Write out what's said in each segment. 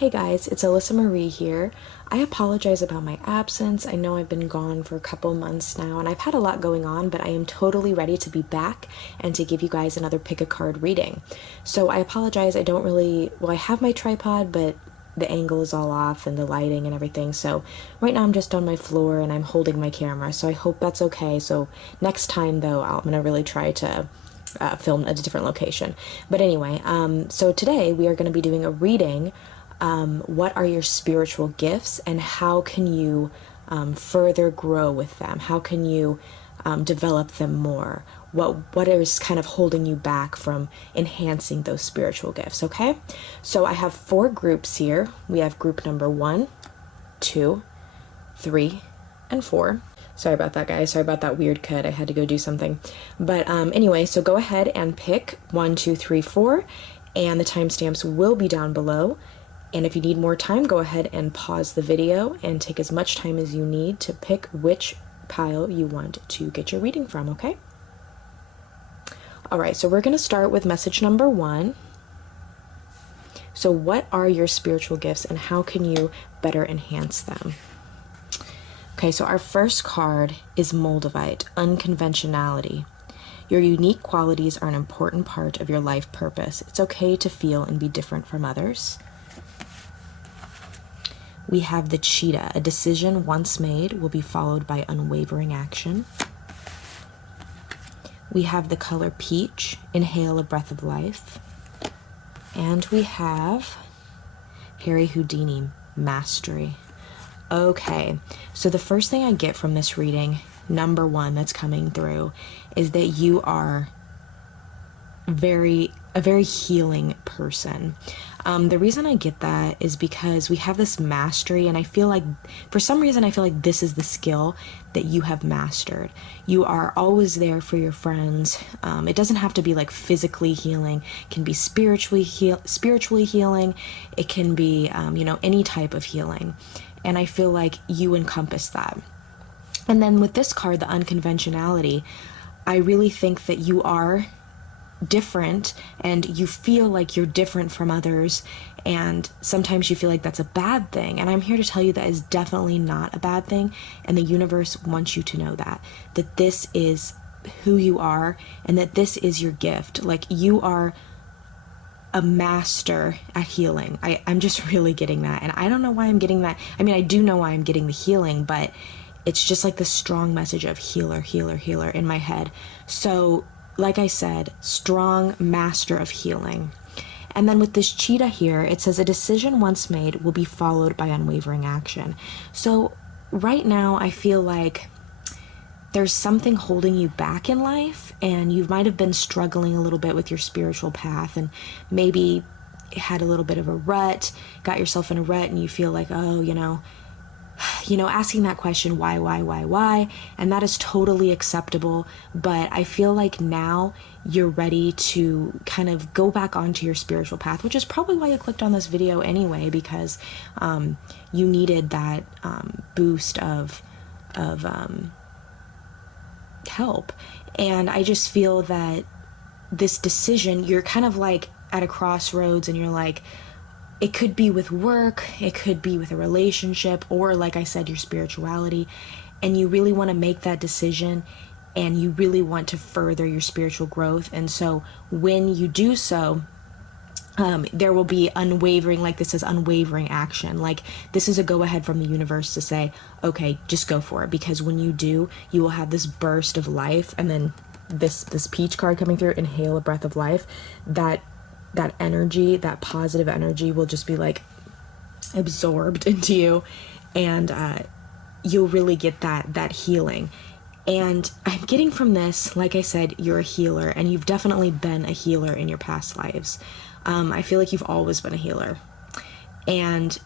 Hey guys, it's Alyssa Marie here. I apologize about my absence. I know I've been gone for a couple months now and I've had a lot going on, but I am totally ready to be back and to give you guys another pick a card reading. So I apologize. I have my tripod, but the angle is all off and the lighting and everything. So right now I'm just on my floor and I'm holding my camera. So I hope that's okay. So next time though, I'm going to really try to film at a different location. But anyway, so today we are going to be doing a reading. What are your spiritual gifts and how can you further grow with them? How can you develop them more? What is kind of holding you back from enhancing those spiritual gifts? Okay, so I have 4 groups here. We have group number 1, 2, 3, and 4. Sorry about that, guys. Sorry about that weird cut. I had to go do something. But anyway, so go ahead and pick 1, 2, 3, 4, and the timestamps will be down below. And if you need more time, go ahead and pause the video and take as much time as you need to pick which pile you want to get your reading from, okay? All right, so we're going to start with message number 1. So what are your spiritual gifts and how can you better enhance them? Okay, so our first card is Moldavite, Unconventionality. Your unique qualities are an important part of your life purpose. It's okay to feel and be different from others. We have the Cheetah. A decision once made will be followed by unwavering action. We have the color Peach. Inhale a breath of life. And we have Harry Houdini. Mastery. Okay, so the first thing I get from this reading, number 1 that's coming through, is that you are a very healing person. The reason I get that is because we have this mastery, and I feel like, for some reason, I feel like this is the skill that you have mastered. You are always there for your friends. It doesn't have to be like physically healing. It can be spiritually healing. It can be, any type of healing. And I feel like you encompass that. And then with this card, the unconventionality, I really think that you are different and you feel like you're different from others, and sometimes you feel like that's a bad thing, and I'm here to tell you that is definitely not a bad thing, and the universe wants you to know that this is who you are and that this is your gift. Like, you are a master at healing. I'm just really getting that, and I don't know why I'm getting that. I mean, I do know why I'm getting the healing, but it's just like the strong message of healer, healer, healer in my head. So like I said, strong master of healing. And then with this cheetah here, it says a decision once made will be followed by unwavering action. So right now I feel like there's something holding you back in life, and you might have been struggling a little bit with your spiritual path, and maybe had a little bit of a rut, got yourself in a rut, and you feel like, oh, asking that question, why? And that is totally acceptable. But I feel like now you're ready to kind of go back onto your spiritual path, which is probably why you clicked on this video anyway, because you needed that boost of help. And I just feel that this decision, you're kind of like at a crossroads, and you're like, it could be with work, it could be with a relationship, or like I said, your spirituality, and you really want to make that decision, and you really want to further your spiritual growth. And so when you do so, there will be unwavering, like this says, unwavering action. Like, this is a go-ahead from the universe to say, okay, just go for it, because when you do, you will have this burst of life. And then this peach card coming through, inhale a breath of life, that energy, that positive energy will just be like absorbed into you, and you'll really get that healing. And I'm getting from this, like I said, you're a healer, and you've definitely been a healer in your past lives. I feel like you've always been a healer, and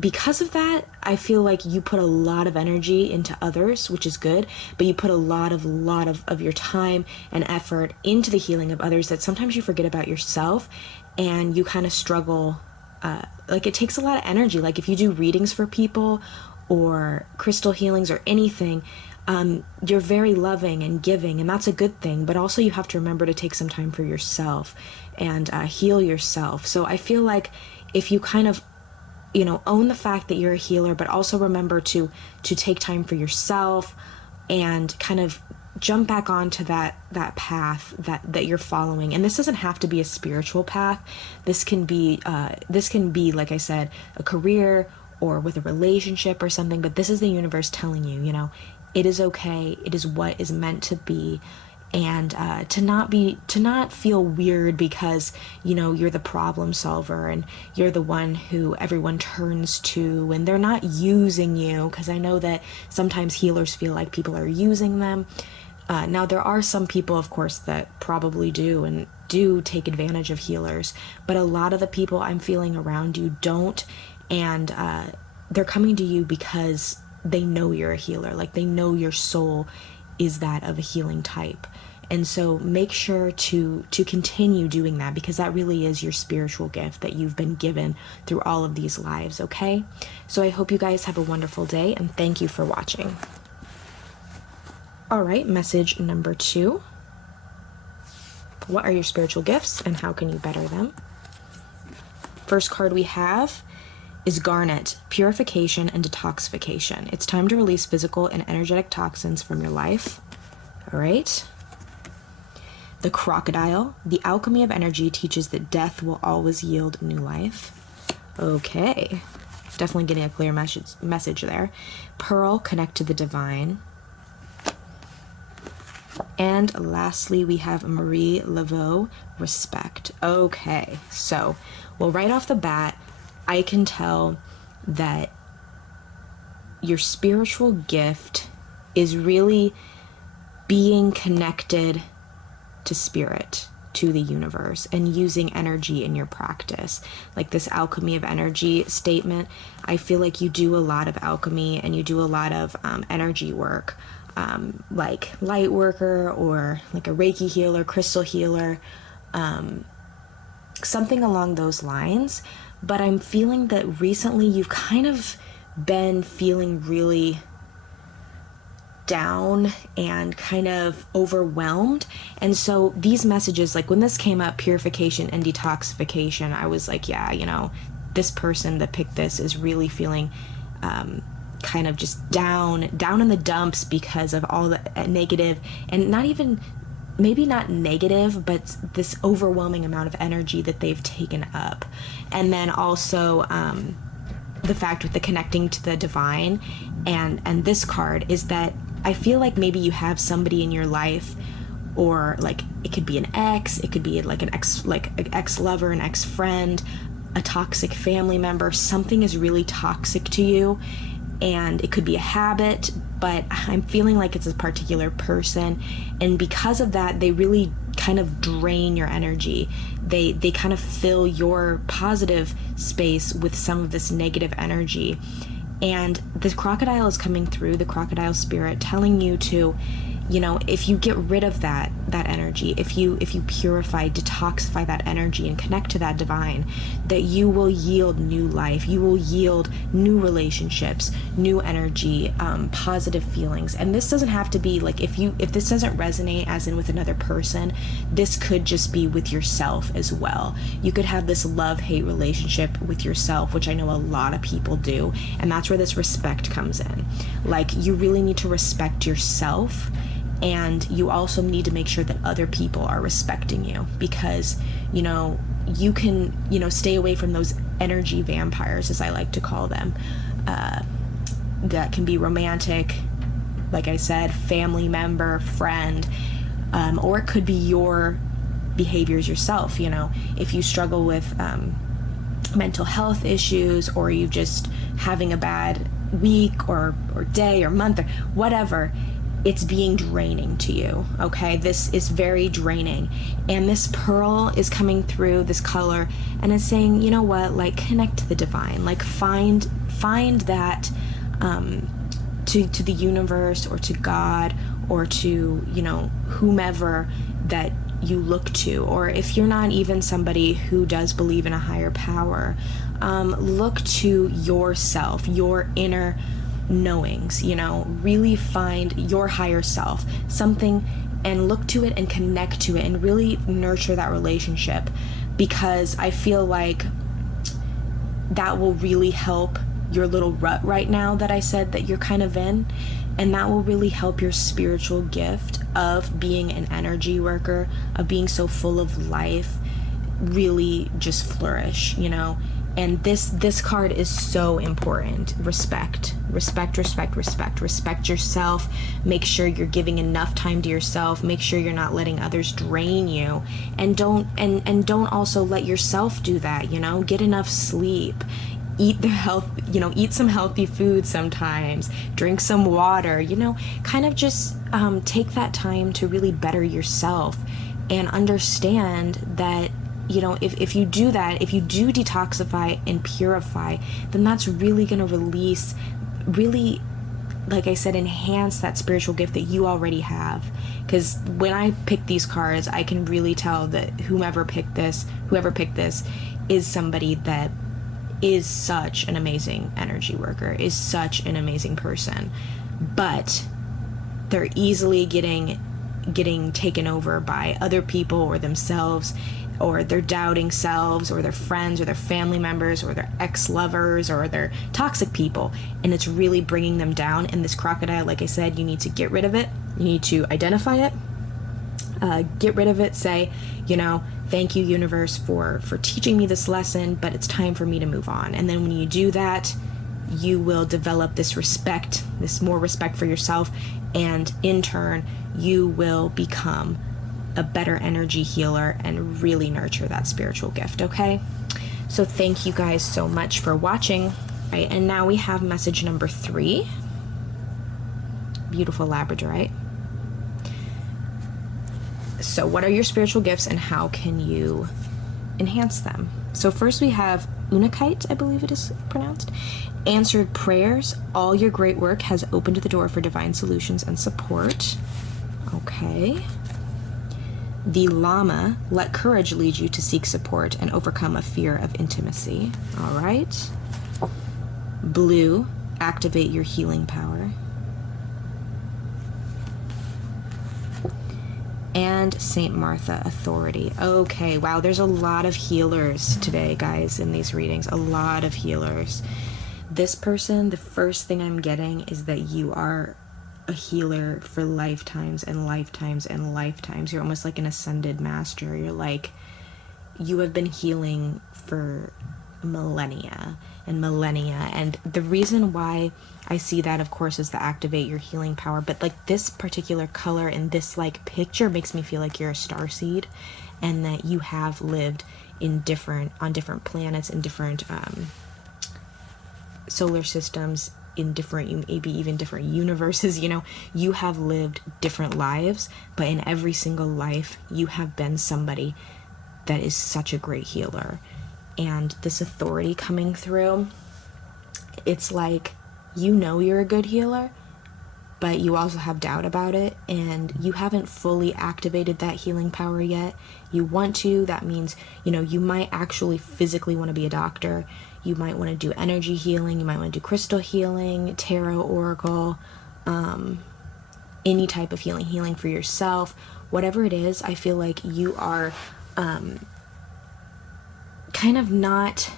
because of that, I feel like you put a lot of energy into others, which is good, but you put a lot of your time and effort into the healing of others, that sometimes you forget about yourself, and you kind of struggle. Like, it takes a lot of energy. Like, if you do readings for people or crystal healings or anything, You're very loving and giving, and that's a good thing, but also you have to remember to take some time for yourself and heal yourself. So I feel like if you kind of, own the fact that you're a healer, but also remember to take time for yourself and kind of jump back onto that path that you're following. And this doesn't have to be a spiritual path. This can be like I said, a career or with a relationship or something. But this is the universe telling you, it is okay. It is what is meant to be. And to not feel weird because you're the problem solver and you're the one who everyone turns to, and they're not using you, because I know that sometimes healers feel like people are using them. Now there are some people, of course, that probably do take advantage of healers, but a lot of the people I'm feeling around you don't, and they're coming to you because they know you're a healer. Like, they know your soul is that of a healing type. And so make sure to continue doing that, because that really is your spiritual gift that you've been given through all of these lives, okay? So I hope you guys have a wonderful day, and thank you for watching. All right, message number 2. What are your spiritual gifts and how can you better them? First card we have is Garnet, Purification and Detoxification. It's time to release physical and energetic toxins from your life. All right. The Crocodile, the alchemy of energy teaches that death will always yield new life. Okay. Definitely getting a clear message there. Pearl, connect to the divine. And lastly, we have Marie Laveau, respect. Okay. So, well, right off the bat, I can tell that your spiritual gift is really being connected to spirit, to the universe, and using energy in your practice. Like this alchemy of energy statement, I feel like you do a lot of alchemy and you do a lot of energy work, like light worker or like a Reiki healer, crystal healer, something along those lines. But I'm feeling that recently you've kind of been feeling really down and kind of overwhelmed. And so these messages, like when this came up, purification and detoxification, I was like, yeah, this person that picked this is really feeling kind of just down in the dumps because of all the negative, and not even, maybe not negative, but this overwhelming amount of energy that they've taken up. And then also the fact with the connecting to the divine, and this card is that I feel like maybe you have somebody in your life, or like it could be an ex, it could be like an ex-lover, an ex-friend, a toxic family member. Something is really toxic to you, and it could be a habit, but I'm feeling like it's a particular person, and because of that, they really kind of drain your energy. They kind of fill your positive space with some of this negative energy. And the crocodile is coming through, the crocodile spirit, telling you to, if you get rid of that energy, if you purify, detoxify that energy and connect to that divine, that you will yield new life, you will yield new relationships, new energy, positive feelings. And this doesn't have to be like, if this doesn't resonate as in with another person, this could just be with yourself as well. You could have this love-hate relationship with yourself, which I know a lot of people do, and that's where this respect comes in. Like, you really need to respect yourself, and you also need to make sure that other people are respecting you, because you can stay away from those energy vampires, as I like to call them, that can be romantic, like I said, family member, friend, or it could be your behaviors yourself. If you struggle with mental health issues, or you just having a bad week or day or month or whatever, it's being draining to you, okay? This is very draining. And this pearl is coming through, this color, and it's saying, you know what, like, connect to the divine. Like, find that to the universe, or to God, or to, whomever that you look to. Or if you're not even somebody who does believe in a higher power, look to yourself, your inner knowings, you know, really find your higher self, something, and look to it and connect to it and really nurture that relationship, because I feel like that will really help your little rut right now that I said that you're kind of in, and that will really help your spiritual gift of being an energy worker, of being so full of life, really just flourish, you know. And this card is so important. Respect yourself. Make sure you're giving enough time to yourself. Make sure you're not letting others drain you, and don't also let yourself do that, you know. Get enough sleep, eat some healthy food sometimes, drink some water, you know, kind of just take that time to really better yourself, and understand that, you know, if you do that, if you do detoxify and purify, then that's really going to release, really, like I said, enhance that spiritual gift that you already have. Because when I pick these cards, I can really tell that whoever picked this is somebody that is such an amazing energy worker, is such an amazing person, but they're easily getting taken over by other people or themselves, or their doubting selves, or their friends, or their family members, or their ex-lovers, or their toxic people, and it's really bringing them down. And this crocodile, like I said, you need to get rid of it. You need to identify it, get rid of it, say, you know, thank you, universe, for teaching me this lesson, but it's time for me to move on. And then when you do that, you will develop this respect, this more respect for yourself, and in turn, you will become a better energy healer and really nurture that spiritual gift, okay? So thank you guys so much for watching. Right, and now we have message number 3. Beautiful Labradorite. So what are your spiritual gifts and how can you enhance them? So first we have Unakite, I believe it is pronounced. Answered prayers. All your great work has opened the door for divine solutions and support. Okay. The Llama. Let courage lead you to seek support and overcome a fear of intimacy. All right. Blue. Activate your healing power. And Saint Martha, authority. Okay, wow, there's a lot of healers today, guys, in these readings. A lot of healers. This person, the first thing I'm getting is that you are a healer for lifetimes and lifetimes and lifetimes. You're almost like an ascended master. You're like, you have been healing for millennia and millennia. And the reason why I see that, of course, is to activate your healing power. But like this particular color in this like picture makes me feel like you're a starseed, and that you have lived on different planets, in different solar systems, in different, maybe even different universes. You know, you have lived different lives, but in every single life you have been somebody that is such a great healer. And this authority coming through, it's like, you know, you're a good healer, but you also have doubt about it, and you haven't fully activated that healing power yet. You want to. That means, you know, you might actually physically want to be a doctor. You might want to do energy healing. You might want to do crystal healing, tarot, oracle, any type of healing for yourself. Whatever it is, I feel like you are kind of not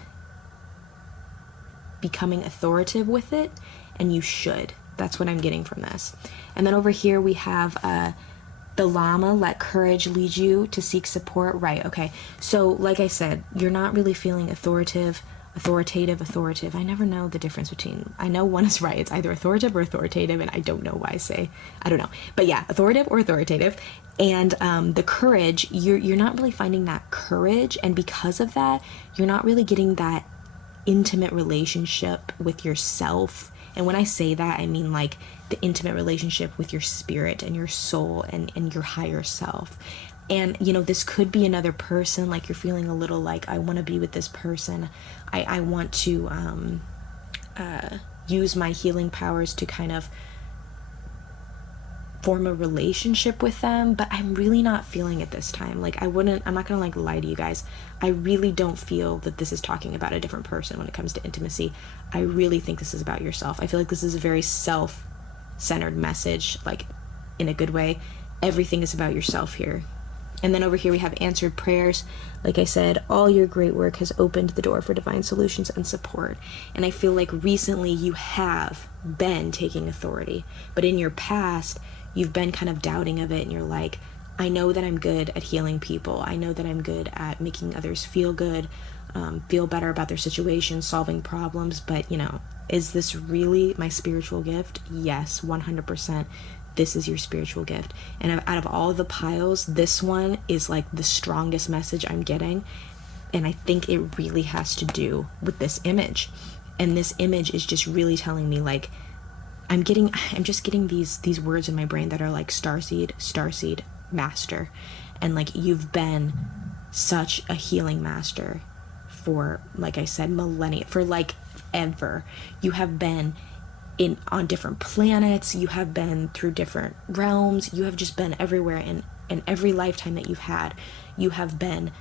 becoming authoritative with it, and you should. That's what I'm getting from this. And then over here we have the Llama. Let courage lead you to seek support. Right, okay. So like I said, you're not really feeling authoritative. I never know the difference between, I know one is right. It's either authoritative or authoritative, and I don't know why I don't know. But yeah, authoritative or authoritative. And the courage, you're not really finding that courage, and because of that, you're not really getting that intimate relationship with yourself. And when I say that, I mean like the intimate relationship with your spirit and your soul and your higher self. And, you know, this could be another person, like you're feeling a little like, I want to be with this person. I want to use my healing powers to kind of form a relationship with them, but I'm really not feeling it this time. Like, I'm not gonna like lie to you guys. I really don't feel that this is talking about a different person when it comes to intimacy. I really think this is about yourself. I feel like this is a very self-centered message, like in a good way. Everything is about yourself here. And then over here we have answered prayers. Like I said, all your great work has opened the door for divine solutions and support. And I feel like recently you have been taking authority, but in your past, you've been kind of doubting of it, and you're like, I know that I'm good at healing people. I know that I'm good at making others feel good, feel better about their situation, solving problems, but you know, is this really my spiritual gift? Yes, 100%. This is your spiritual gift. And out of all the piles, this one is like the strongest message I'm getting. And I think it really has to do with this image. And this image is just really telling me, like, I'm just getting these words in my brain that are like starseed, master. And like, you've been such a healing master for, like I said, millennia, for like ever. You have been on different planets, you have been through different realms, you have just been everywhere, and in every lifetime that you've had, you have been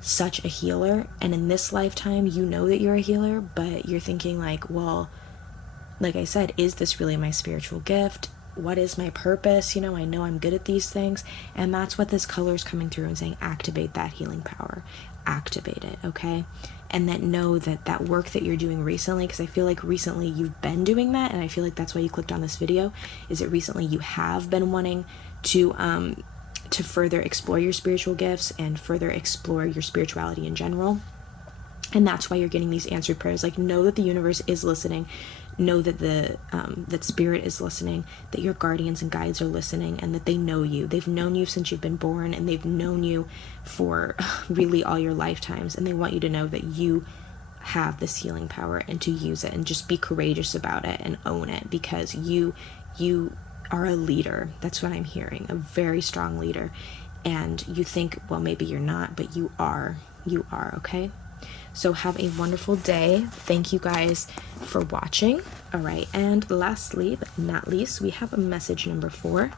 such a healer. And in this lifetime, you know that you're a healer, but you're thinking like, well, like I said, is this really my spiritual gift? What is my purpose? You know I'm good at these things. And that's what this color is coming through and saying, activate that healing power, activate it, okay? And that know that work that you're doing recently, because I feel like recently you've been doing that, and I feel like that's why you clicked on this video, is that recently you have been wanting to further explore your spiritual gifts and further explore your spirituality in general. And that's why you're getting these answered prayers. Like, know that the universe is listening, know that that spirit is listening, that your guardians and guides are listening, and that they know you. They've known you since you've been born, and they've known you for really all your lifetimes, and they want you to know that you have this healing power and to use it, and just be courageous about it and own it, because you are a leader. That's what I'm hearing, a very strong leader. And you think, well, maybe you're not, but you are, okay? So have a wonderful day. Thank you guys for watching. All right, and lastly but not least, we have a message number 4.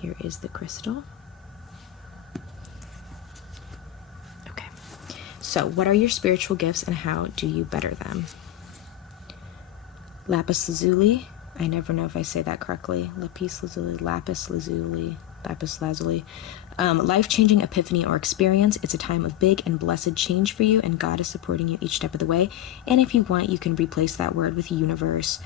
Here is the crystal. Okay, so what are your spiritual gifts and how do you better them? Lapis lazuli. I never know if I say that correctly. Lapis lazuli, lapis lazuli, lapis lazuli. Life-changing epiphany or experience. It's a time of big and blessed change for you, and God is supporting you each step of the way. And if you want, you can replace that word with universe,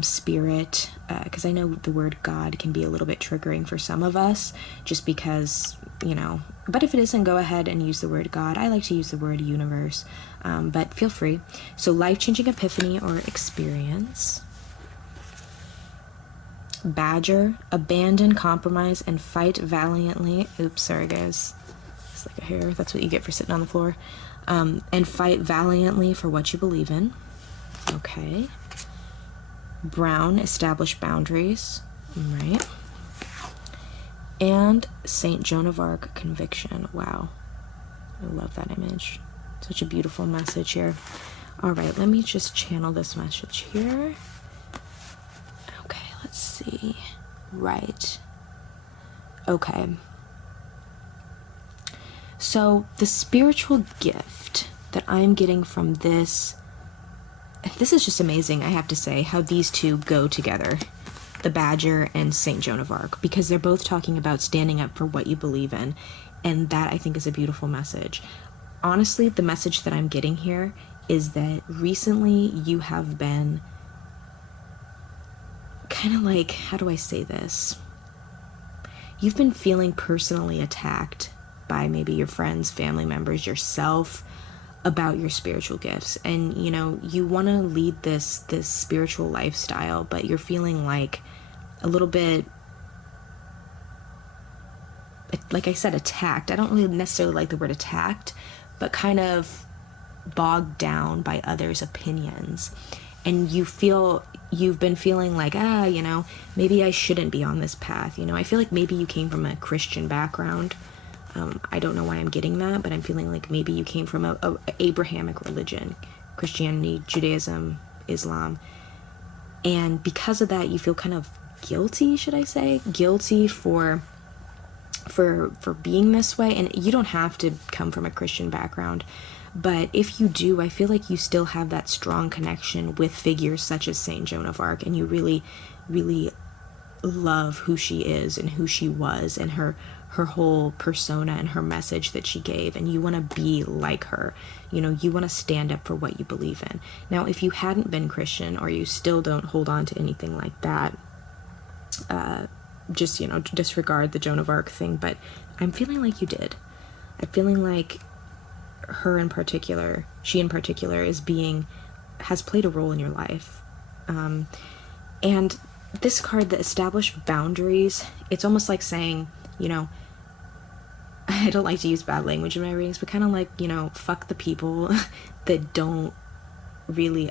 spirit, because I know the word God can be a little bit triggering for some of us, just because, you know, but if it isn't, go ahead and use the word God. I like to use the word universe, but feel free. So life-changing epiphany or experience. Badger, abandon, compromise, and fight valiantly. Oops, sorry guys. It's like a hair. That's what you get for sitting on the floor. And fight valiantly for what you believe in. Okay. Brown, establish boundaries. Right. And Saint Joan of Arc, conviction. Wow. I love that image. Such a beautiful message here. All right, let me just channel this message here. Let's see. Right. Okay. So the spiritual gift that I'm getting from this is just amazing, I have to say, how these two go together. The Badger and Saint Joan of Arc, because they're both talking about standing up for what you believe in. And that, I think, is a beautiful message. Honestly, the message that I'm getting here is that recently you have been kind of like, how do I say this? You've been feeling personally attacked by maybe your friends, family members, yourself, about your spiritual gifts. And, you know, you want to lead this spiritual lifestyle, but you're feeling like a little bit, like I said, attacked. I don't really necessarily like the word attacked, but kind of bogged down by others' opinions. And you've been feeling like, you know, maybe I shouldn't be on this path. You know, I feel like maybe you came from a Christian background. I don't know why I'm getting that, but I'm feeling like maybe you came from a Abrahamic religion, Christianity, Judaism, Islam. And because of that, you feel kind of guilty, should I say, guilty for being this way. And you don't have to come from a Christian background, but if you do, I feel like you still have that strong connection with figures such as Saint Joan of Arc, and you really, really love who she is and who she was and her whole persona and her message that she gave, and you want to be like her. You know, you want to stand up for what you believe in. Now, if you hadn't been Christian, or you still don't hold on to anything like that, just, you know, disregard the Joan of Arc thing. But I'm feeling like you did. I'm feeling like her in particular, she in particular, has played a role in your life. And this card, the established boundaries, it's almost like saying, you know, I don't like to use bad language in my readings, but kind of like, you know, fuck the people that don't really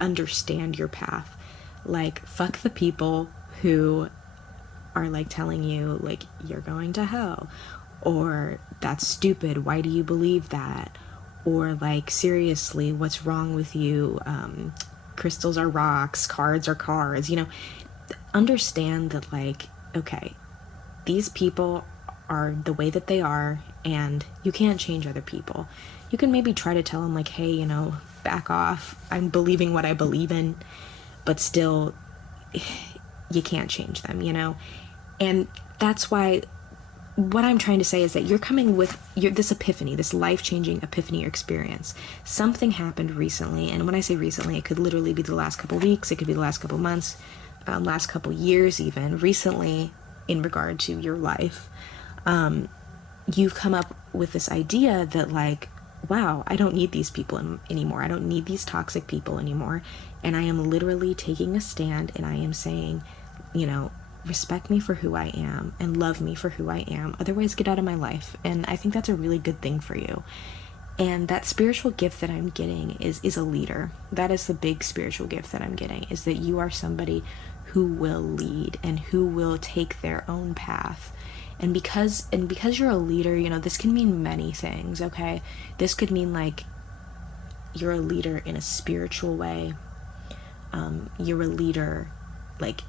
understand your path. Like, fuck the people who are like telling you like you're going to hell, or that's stupid, why do you believe that, or like, seriously, what's wrong with you, crystals are rocks, cards are cards. You know, understand that, like, okay, these people are the way that they are, and you can't change other people. You can maybe try to tell them like, hey, you know, back off, I'm believing what I believe in, but still, you can't change them, you know. And that's why what I'm trying to say is that you're coming with this epiphany, this life-changing epiphany or experience. Something happened recently, and when I say recently, it could literally be the last couple weeks, it could be the last couple months, last couple years even. Recently, in regard to your life, you've come up with this idea that, like, wow, I don't need these people anymore. I don't need these toxic people anymore. And I am literally taking a stand, and I am saying, you know, respect me for who I am and love me for who I am. Otherwise, get out of my life. And I think that's a really good thing for you. And that spiritual gift that I'm getting is a leader. That is the big spiritual gift that I'm getting, is that you are somebody who will lead and who will take their own path. And because you're a leader, you know, this can mean many things, okay? This could mean, like, you're a leader in a spiritual way. You're a leader, like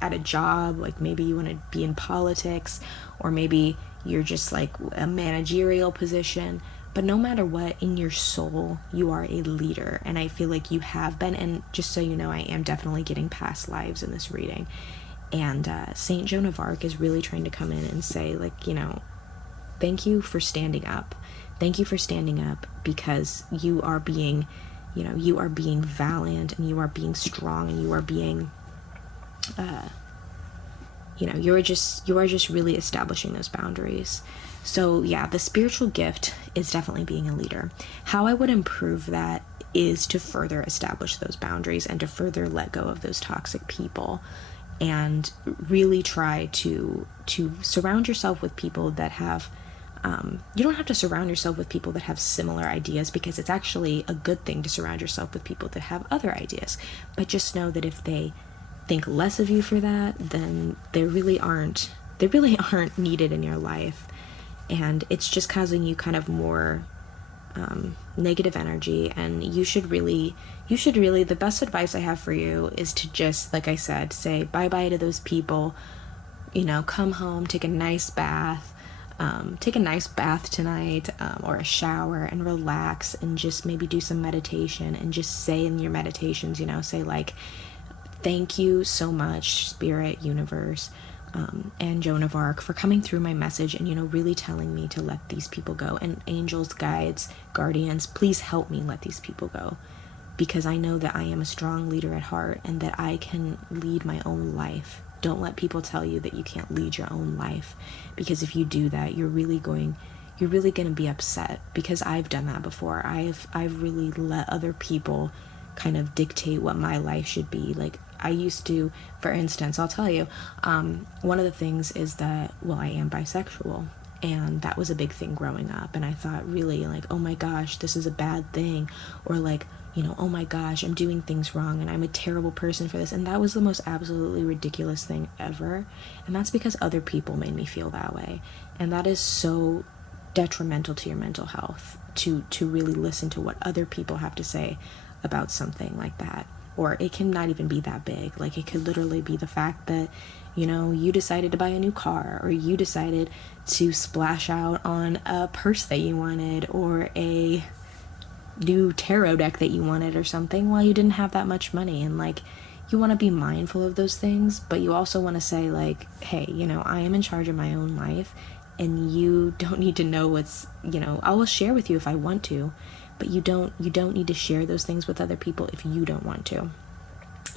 at a job, like maybe you want to be in politics, or maybe you're just like a managerial position. But no matter what, in your soul, you are a leader. And I feel like you have been. And just so you know, I am definitely getting past lives in this reading. And Saint Joan of Arc is really trying to come in and say, like, you know, thank you for standing up. Thank you for standing up, because you are being, you know, you are being valiant, and you are being strong, and you are being, you know, you are just really establishing those boundaries. So yeah, the spiritual gift is definitely being a leader. How I would improve that is to further establish those boundaries and to further let go of those toxic people, and really try to surround yourself with people that have, you don't have to surround yourself with people that have similar ideas, because it's actually a good thing to surround yourself with people that have other ideas. But just know that if they think less of you for that, then they really aren't needed in your life. And it's just causing you kind of more negative energy. And you should really, the best advice I have for you is to just, like I said, say bye-bye to those people. You know, come home, take a nice bath tonight, or a shower, and relax, and just maybe do some meditation, and just say in your meditations, you know, say like, thank you so much, Spirit, Universe, and Joan of Arc, for coming through my message and, you know, really telling me to let these people go. And angels, guides, guardians, please help me let these people go, because I know that I am a strong leader at heart, and that I can lead my own life. Don't let people tell you that you can't lead your own life, because if you do that, you're really going to be upset, because I've done that before. I've really let other people kind of dictate what my life should be. Like, I used to, for instance, I'll tell you, one of the things is that, well, I am bisexual, and that was a big thing growing up, and I thought, really, like, oh my gosh, this is a bad thing, or like, you know, oh my gosh, I'm doing things wrong, and I'm a terrible person for this. And that was the most absolutely ridiculous thing ever, and that's because other people made me feel that way. And that is so detrimental to your mental health, to really listen to what other people have to say about something like that. Or it can not even be that big. Like, it could literally be the fact that, you know, you decided to buy a new car, or you decided to splash out on a purse that you wanted, or a new tarot deck that you wanted or something. Well, you didn't have that much money, and like, you want to be mindful of those things, but you also want to say, like, hey, you know, I am in charge of my own life, and you don't need to know what's, you know, I will share with you if I want to, but you don't need to share those things with other people if you don't want to.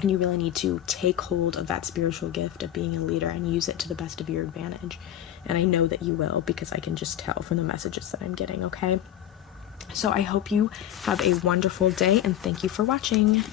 And you really need to take hold of that spiritual gift of being a leader and use it to the best of your advantage. And I know that you will, because I can just tell from the messages that I'm getting, okay? So I hope you have a wonderful day, and thank you for watching.